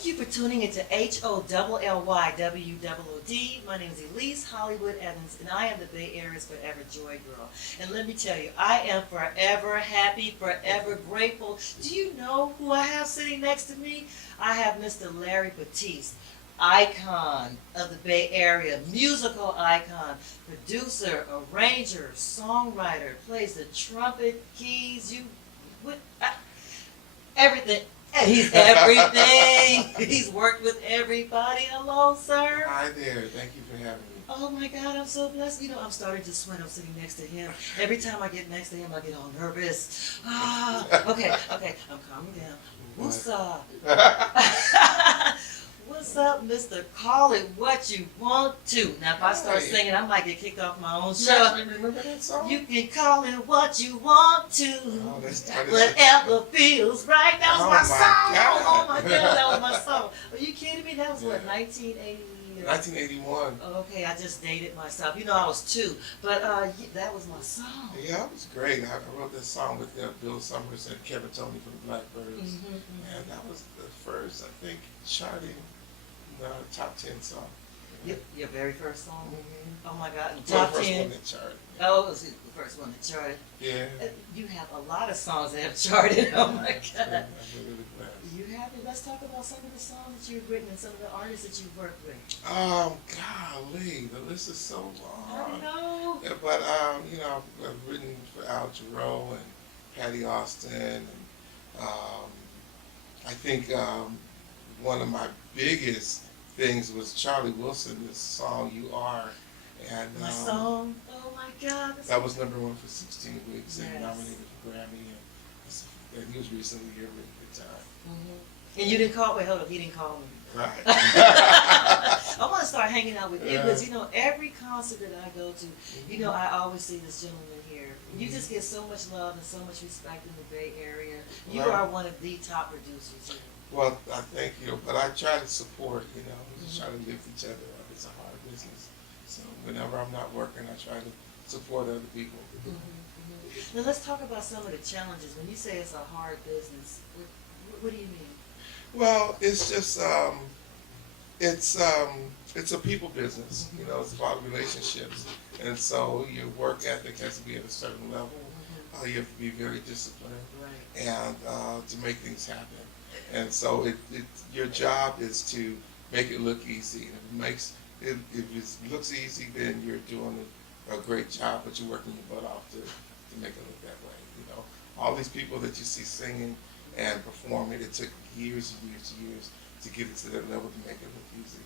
Thank you for tuning into HOLLYWOOD. My name is Elise Hollywood Evans, and I am the Bay Area's Forever Joy Girl. And let me tell you, I am forever happy, forever grateful. Do you know who I have sitting next to me? I have Mr. Larry Batiste, icon of the Bay Area, musical icon, producer, arranger, songwriter, plays the trumpet, keys, everything. He's everything. He's worked with everybody. Hello, sir. Hi there. Thank you for having me. Oh my God, I'm so blessed. You know, I'm starting to sweat. I'm sitting next to him. Every time I get next to him, I get all nervous. Okay. I'm calming down. What's up? What's up, Mr. Call It What You Want To. Now, if I start singing, I might get kicked off my own show. You actually remember that song? You can call it what you want to. Oh, Whatever feels right. That was my song. God. Oh my God, that was my song. Are you kidding me? That was what, 1980? 1981. Okay, I just dated myself. You know, I was 2, but that was my song. Yeah, it was great. I wrote this song with Bill Summers and Kevin Tony from the Blackbirds. And that was the first, I think, charting top 10 song. Your very first song? Oh my God, The top first 10? one that charted. Oh, it was the first one that charted. Yeah. You have a lot of songs that have charted. Oh my God. I'm really glad. You have it. Let's talk about some of the songs that you've written and some of the artists that you've worked with. Golly, the list is so long. I know. Yeah, but you know, I've written for Al Jarreau and Patty Austin, and I think one of my biggest things was Charlie Wilson, this song "You Are," and My song. Oh my God. that was #1 for 16 weeks and Yes. nominated for Grammy, and he was recently here with Good Time. And you didn't call. Wait, hold on. He didn't call me. Right. I want to start hanging out with you because you know every concert that I go to, you know I always see this gentleman here. You just get so much love and so much respect in the Bay Area. You Right. are one of the top producers here. Well, I thank you, but I try to support. You know, we just try to lift each other up. It's a hard business, so whenever I'm not working, I try to support other people. Now let's talk about some of the challenges. When you say it's a hard business, what do you mean? Well, it's just it's a people business. You know, it's about relationships, and so your work ethic has to be at a certain level. You have to be very disciplined, Right. and to make things happen. And so your job is to make it look easy. And if it looks easy, then you're doing a great job, but you're working your butt off to make it look that way. You know, all these people that you see singing and performing, it took years and years and years to get it to that level to make it look easy.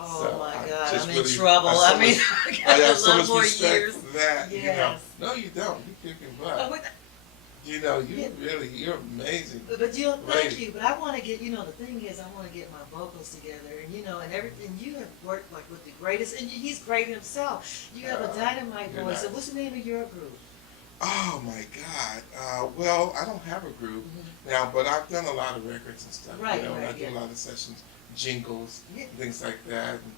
Oh So my I God, just I'm really- in trouble. I mean, I I have got a so lot much more respect years. for that. You know, Yes. no, you don't. You kicking butt. Oh, wait, You know, you're amazing. but you know, thank Right. you. But I want to get, you know, the thing is, I want to get my vocals together, and you know, and everything. You have worked like with the greatest, and he's great himself. You have a dynamite you're voice. nice. So what's the name of your group? Oh my God. Well, I don't have a group now, but I've done a lot of records and stuff. Right, You know, and right, I do a lot of sessions, jingles, Yeah. things like that, and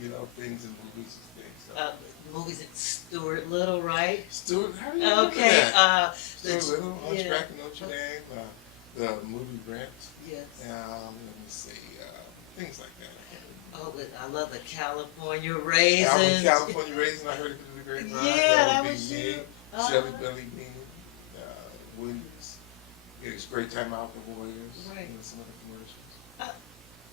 you know, things in movies and things. So. Movies at Stuart Little, right? Stuart, how do you remember Okay. that? The- Stuart Little, yeah. Hunchback of Notre Dame, the movie Rent. Yes. Let me see, things like that. Oh, but I love the California Album Raisins. California Raisin, I heard it through the grapevine. Yeah, that would was be me. you. Shelly Belly Bean, Williams. It's Great Time Out the Warriors. Right. And some of the commercials.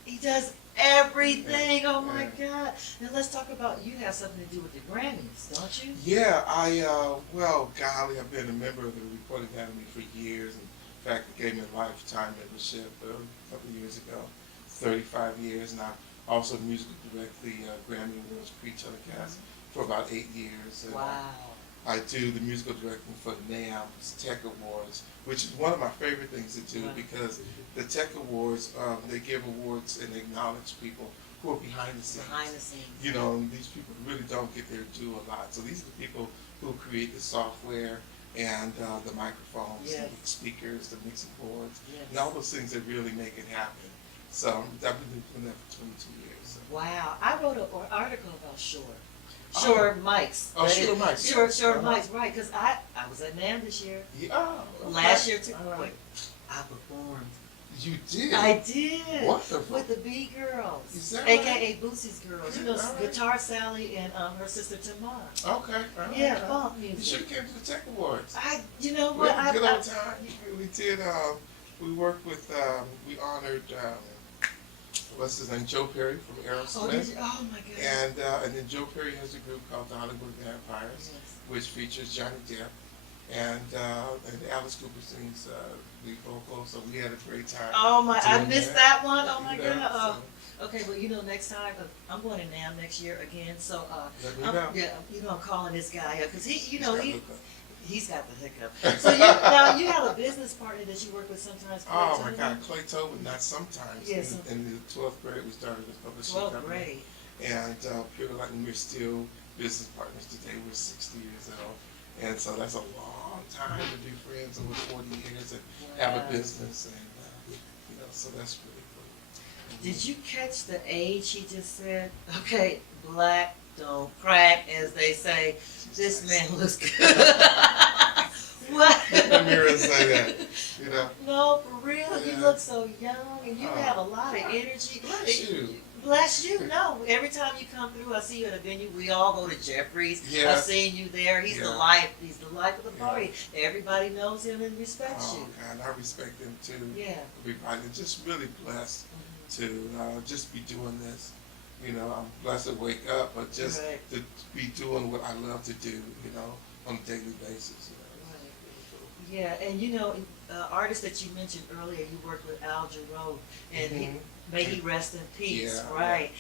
He does everything. Oh my Yeah. God. Now let's talk about, you have something to do with the Grammys, don't you? Yeah, well, golly, I've been a member of the Recording Academy for years. In fact, it gave me a lifetime membership a couple of years ago, 35 years, and I also musically direct the Grammy Awards pre-telecast for about 8 years. And Wow. I do the musical directing for NAM's Tech Awards, which is one of my favorite things to do because the Tech Awards, they give awards and acknowledge people who are behind the scenes. Behind the scenes. You know, and these people really don't get their due a lot. So these are the people who create the software and the microphones, Yes. the speakers, the mixing boards, Yes. and all those things that really make it happen. So I've been doing that for 22 years. So. Wow. I wrote an article about Shore. Shore Mics. Oh, Shore Mics, Shore yeah. Mics, right. Because I was at NAMM this year. Yeah. Okay. Last year too. All right. I performed. You did? I did. Wonderful. With the B Girls. Is that AKA Boosie's Girls. You know, All right. Guitar Sally and her sister Tamar. Okay. All right. Yeah, funk You should music. have came to the Tech Awards. You know We what? had a good old time. We did. We worked with. We honored. What's his name? Joe Perry from Oh, did you? Aerosmith. Oh my God. And then Joe Perry has a group called the Hollywood Vampires, Yes. which features Johnny Depp, and Alice Cooper sings lead vocal. So we had a great time. Oh my! I doing missed that one. Oh my You know, God. so Okay, well, you know, next time I'm going to NAM next year again. So, let me know. yeah, you know, I'm calling this guy up because you know, Just gotta look up. he's got the hiccup. So now you have a business partner that you work with sometimes. Oh correct, my Tony? God, Clay Tobin, not sometimes. Yes. In the 12th grade, we started a publishing 12th company. grade. And Pure Light, and we're still business partners today. We're 60 years old. And so that's a long time to be friends over 40 years and have a Wow. business. And, you know, so that's really cool. Did you catch the age he just said? Okay, black don't crack, as they say. This man looks good. What? Look in the mirror and say that, you know. No, for real. You Yeah. look so young, and you Oh. have a lot of energy. Bless you. Bless you. No, every time you come through, I see you at a venue. We all go to Jeffrey's. Yeah. I've seen you there. He's the Yeah. life. He's the life of the Yeah. party. Everybody knows him and respects Oh, you. God, I respect them too. Yeah. Everybody, just really blessed Mhm. to just be doing this. You know, I'm blessed to wake up, but just Right. to be doing what I love to do, you know, on a daily basis, you know. Right. It's really cool. Yeah, and you know, artist that you mentioned earlier, you worked with Al Jarreau, and Mhm. may he rest in peace, Yeah, right?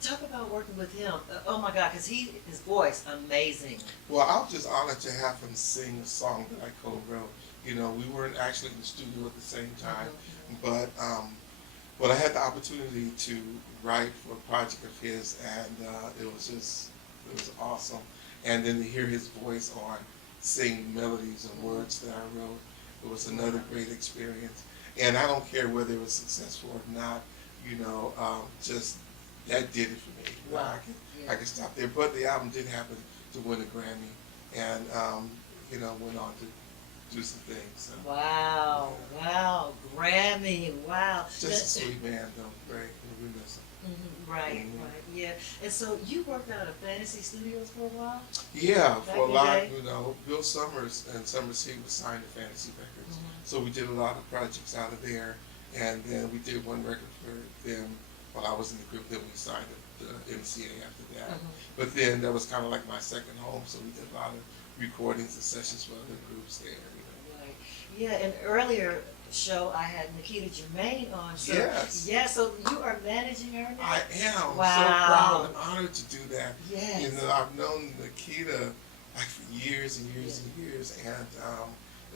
Talk about working with him. Oh my God, because his voice, amazing. Well, I was just honored to have him sing a song that I co-wrote. You know, we weren't actually in the studio at the same time, but I had the opportunity to write for a project of his, and it was awesome. And then to hear his voice on sing melodies and words that I wrote, it was another great experience. And I don't care whether it was successful or not, you know, just that did it for me. You know, Wow. I can stop there. But the album did happen to win a Grammy, and you know, went on to do some things. So, Wow, wow, Grammy, wow. just a sweet man, though. Great, and we miss him. Right, Mhm. right, yeah. And so you worked out of Fantasy Studios for a while? Yeah, Back for a in the lot, day? you know, Bill Summers and Summers he was signed to Fantasy Records, Mhm. so we did a lot of projects out of there, and then we did one record for them while I was in the group. Then we signed the MCA after that. Mhm. But then that was kind of like my second home, so we did a lot of recordings and sessions for other groups there. Right. Yeah, and earlier show I had Nikita Germain on. So, Yes. Yeah, so you are managing her now? I am Wow. so proud and honored to do that. Yes. You know, I've known Nikita like for years and years and years, and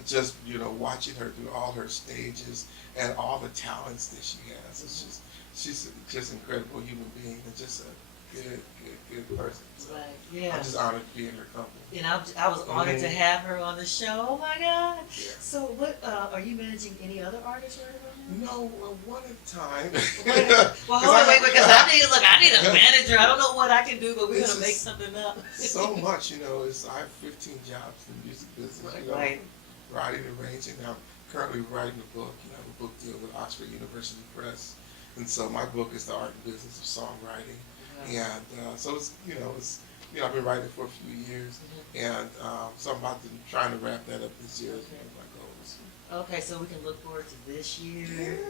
just you know watching her through all her stages and all the talents that she has. It's just she's just incredible human being and just a good person. So Right, yeah. I'm just honored to be in her company. And I was honored to Mhm. have her on the show. Oh my God. Yeah. So what, are you managing any other artists right now? No, one at a time. Well, hold on, wait, because I need a manager. I don't know what I can do, but we're It's gonna make just something up. So much, you know. I have 15 jobs in the music business. You know, Right. writing, arranging. I'm currently writing a book. You know, I have a book deal with Oxford University Press, and so my book is the art and business of songwriting. And so it's I've been writing for a few years, and so I'm about to trying to wrap that up this year. Is one of my goals. Okay, so we can look forward to this year.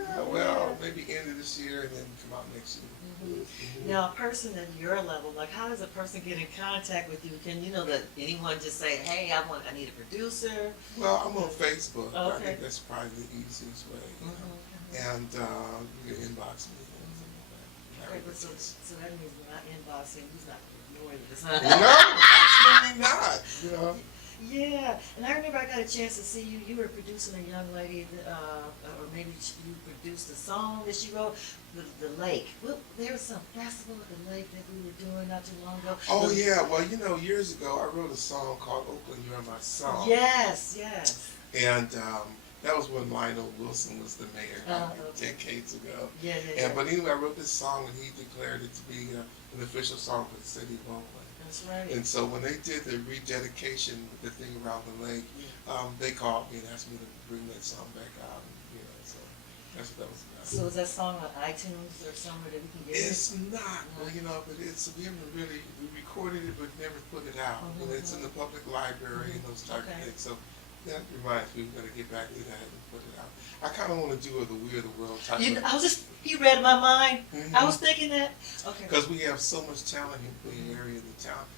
Yeah, well, maybe end of this year and then come out next year. Mhm. Now, a person at your level, like, how does a person get in contact with you? Can that anyone just say, "Hey, I need a producer"? Well, I'm on Facebook. I Okay. think that's probably the easiest way. You know? And you can inbox me. And something like that. Okay, but so that means when I inbox him, he's not ignoring this, No, huh? absolutely not. You know. Yeah, and I remember I got a chance to see you. You were producing a young lady, or maybe you produced a song that she wrote, the lake. Well, there was some festival at the lake that we were doing not too long ago. Oh yeah, well years ago I wrote a song called "Oakland, You're My Song." Yes, yes. And that was when Lionel Wilson was the mayor, Okay. decades ago. Yeah, yeah, And but anyway, I wrote this song and he declared it to be an official song for the city of Oakland. That's right. And so when they did the rededication, the thing around the lake, they called me and asked me to bring that song back out. And, so That's what that was about. So is that song on iTunes or somewhere that we can get it? It's not, well, you know, but we haven't really, we recorded it but never put it out. Mhm, And it's in the public library and those type of Okay. things. So that reminds me, we gotta get back to that and put it out. I kinda wanna do a the We Are the World type of. You read my mind. Mhm. I was thinking that. Okay. Because we have so much talent in the area, the talent.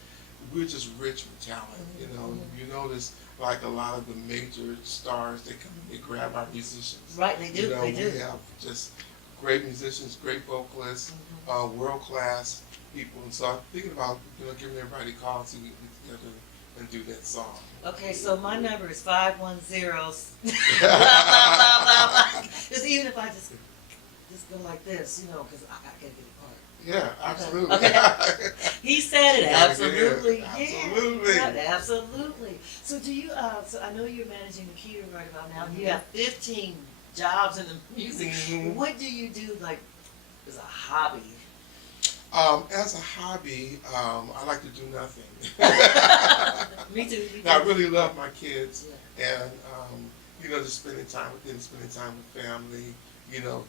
We're just rich with talent. You know, you notice like a lot of the major stars, they come and they grab our musicians. Right, they do. You know, They do. we have just great musicians, great vocalists, world class people. And so I'm thinking about giving everybody a call to get together and do that song. Okay, so my number is 510. Blah blah blah blah. Just even if I just go like this, because I gotta get a part. Yeah, absolutely. Okay. He said it. Yeah, Absolutely. yeah, Yeah. absolutely. Yeah, absolutely. So do you? So I know you're managing the Keto right about now. You have 15 jobs in the music. Mhm. What do you do like as a hobby? As a hobby, I like to do nothing. Me too. Me too. I really love my kids, Yeah. and just spending time with them, spending time with family,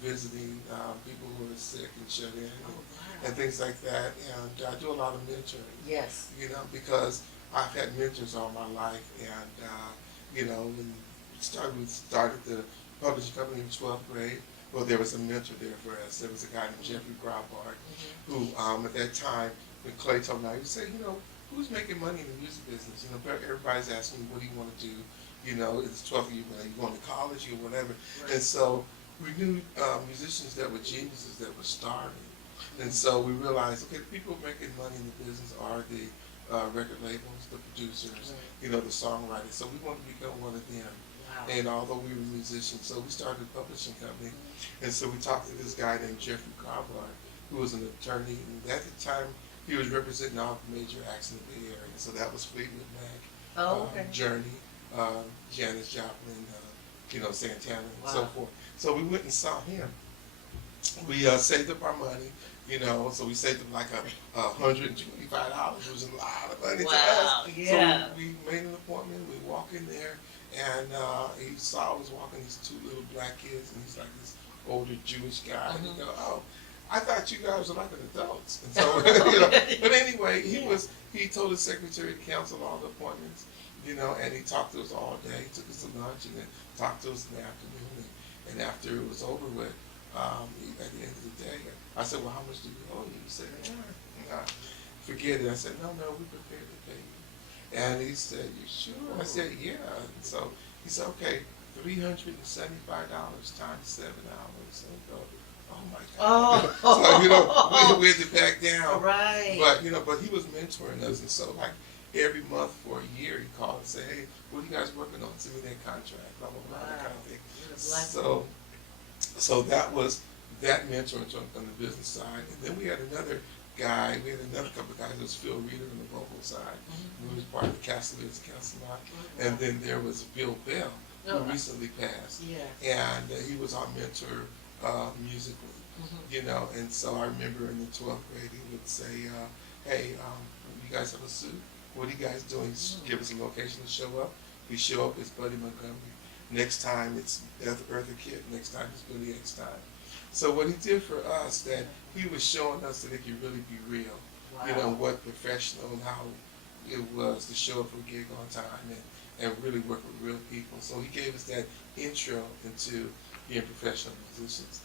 visiting people who are sick and shut in, Oh, wow. and things like that. And I do a lot of mentoring, Yes. because I've had mentors all my life, and when we started the publishing company in 12th grade. Well, there was a mentor there for us. There was a guy named Jeffrey Graubart, who at that time, when Clay told me, he would say, who's making money in the music business? Everybody's asking me, what do you want to do? It's 12th year, you going to college or whatever. Right. And so we knew musicians that were geniuses that were starving. And so we realized, okay, the people making money in the business are the record labels, the producers, Right. the songwriters. So we wanted to become one of them. Wow. And although we were musicians, so we started a publishing company. And so we talked to this guy named Jeffrey Graubart, who was an attorney. And at the time, he was representing all the major acts in the Bay Area. So that was Fleetwood Mac, Oh, okay. Journey, Janis Joplin, Santana, and so Wow. forth. So we went and saw him. We saved up our money, so we saved up like $125, which was a lot of money to Wow, us. yeah. So we made an appointment. We walk in there, and he saw I was walking these two little black kids, and he's like this older Jewish guy. And he go, "Oh, I thought you guys were like adults." And so, but anyway, he told his secretary to cancel all the appointments, and he talked to us all day. He took us to lunch, and then talked to us in the afternoon. And after it was over with, at the end of the day, I said, "Well, how much do you owe you?" He said, "Forget it." I said, "No, we're prepared to pay you." And he said, "You sure?" I said, "Yeah." And so he said, "Okay, $375 times 7 hours." And I go, "Oh my God!" Oh. So we had to back down. Right. But he was mentoring us, and so like every month for a year, he called and said, "Hey, what are you guys working on? Send me that contract." Blah blah blah, that kind of thing. What a blessing. So that was that mentoring on the business side, and then we had another guy. We had another couple of guys. It was Phil Reeder on the vocal side, who was part of the Castleman's Castlemont, and then there was Bill Bell, who recently passed, and he was our mentor musically, And so I remember in the 12th grade, he would say, "Hey, you guys have a suit? What are you guys doing? Give us a location to show up." We show up, it's Buddy Montgomery. Next time it's Eartha Kitt. Next time it's Billy Eckstine. So what he did for us, that he was showing us that it could really be real. Wow. What professional and how it was to show up for a gig on time and really work with real people. So he gave us that intro into being professional musicians.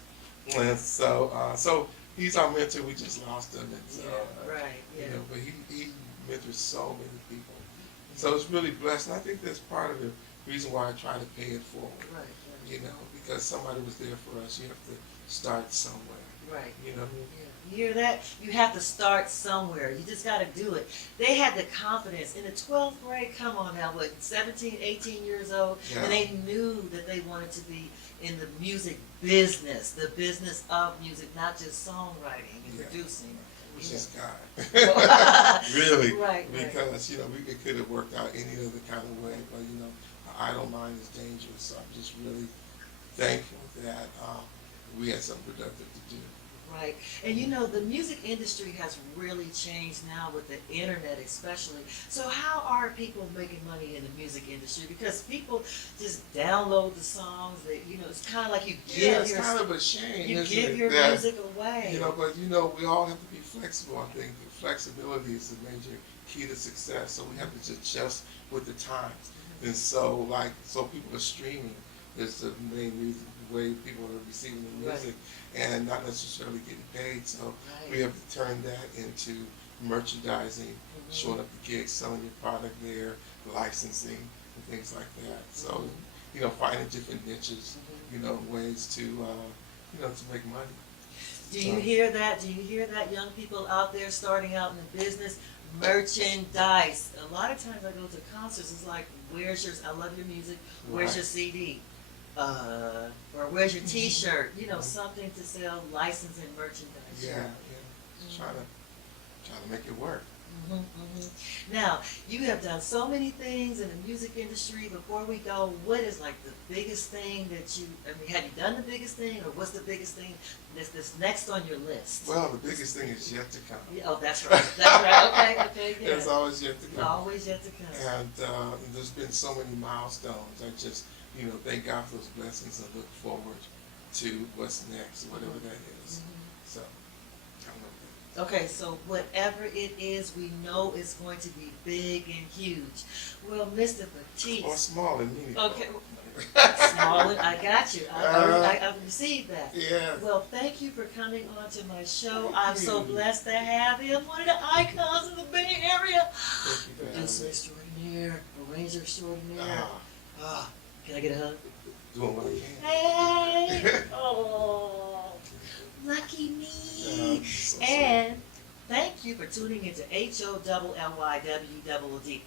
And so he's our mentor. We just lost him. And so, Right. Yeah. But he mentors so many people. So it's really blessed. And I think that's part of the reason why I try to pay it forward. Right. Because somebody was there for us. You have to start somewhere. Right. Yeah. You hear that? You have to start somewhere. You just got to do it. They had the confidence. In the 12th grade, come on now, 17, 18 years old, Yeah. and they knew that they wanted to be in the music business, the business of music, not just songwriting and producing. Which is God. Right, Really. right. Because, it could have worked out any other kind of way, but, I don't mind is dangerous. So I'm just really thankful that we had something productive to do. Right. And you know, the music industry has really changed now with the internet especially. So how are people making money in the music industry? Because people just download the songs that, you know, it's kind of like you Yeah, give it's your, kind of a shame, you isn't give it? your That, music away. but we all have to be flexible. I think flexibility is a major key to success. So we have to just adjust with the times. And so, so people are streaming is the main reason, the way people are receiving the music, and not necessarily getting paid. So we have to turn that into merchandising, showing up the gigs, selling your product there, licensing, and things like that. So, finding different niches, ways to make money. Do you hear that? Do you hear that, young people out there starting out in the business? Merchandise. A lot of times I go to concerts, it's like, where's your, I love your music, where's your CD? Or where's your T-shirt? Something to sell, licensing merchandise. Yeah. Just trying to make it work. Now, you have done so many things in the music industry. Before we go, what is like the biggest thing that have you done the biggest thing, or what's the biggest thing that's next on your list? Well, the biggest thing is yet to come. Yeah, oh, that's right. That's right. Okay, yeah. It's always yet to come. Always yet to come. And there's been so many milestones. I just, thank God for those blessings and look forward to what's next, whatever that is. So, I don't know. Okay, so whatever it is, we know it's going to be big and huge. Well, Mr. Batiste. Or small and meaningful. Okay. Small, I got you. I received that. Yeah. Well, thank you for coming on to my show. I'm so blessed to have him. One of the icons of the Bay Area. Producer extraordinaire, arranger extraordinaire. Can I get a hug? Doing what I can. Hey! Oh, lucky me. So and thank you for tuning into HOLLYWOOD.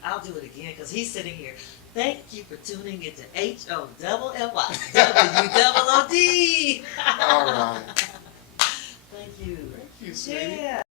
I'll do it again because he's sitting here. Thank you for tuning into HOLLYWOOD. All right. Thank you. Thank you, sweetie. Yeah.